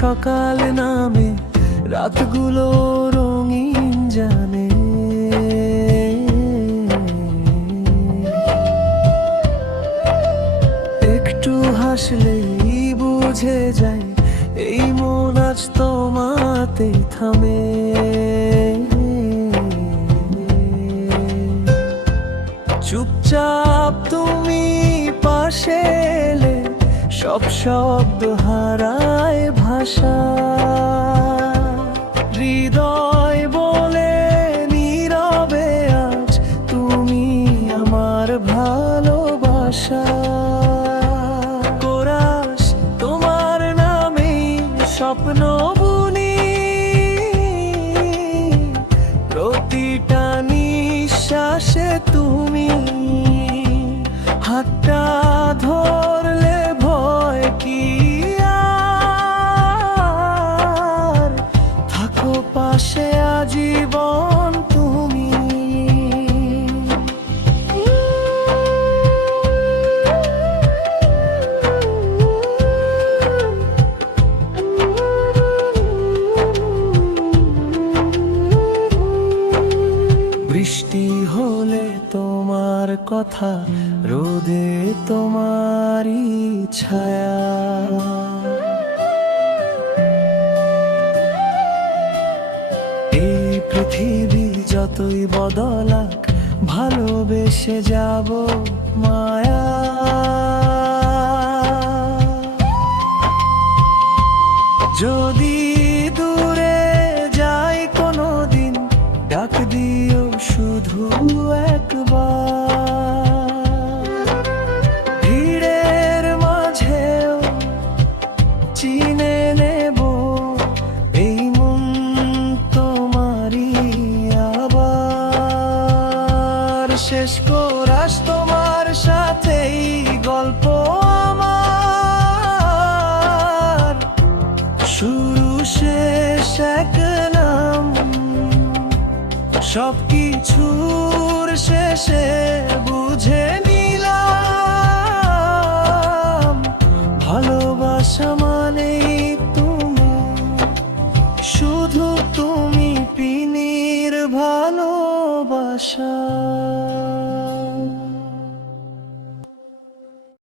সকাল নামে, রাতগুলো রঙিন জানে। একটু হাসলেই বুঝে যায়, এই মন আজ তোমাতে থামে। চুপচাপ তুমি পাশে সব শব্দ হারায় ভাষা। হৃদয় বলে নীরবে আজ তুমি আমার ভালোবাসা। কোরাস, তোমার নামে স্বপ্ন বুনি। প্রতিটা নিঃশ্বাসে তুমি হাতটা বৃষ্টি হলে তোমার কথা, রোদে তোমারই ছায়া। এই পৃথিবী যতই বদলাক, ভালোবেসে যাব মায়া। যদি নেব। এই তোমারই আবার। শেষ করাস তোমার সাথেই গল্প আমার। শুরু শেষ নাম। সব কিছুর শেষে 生.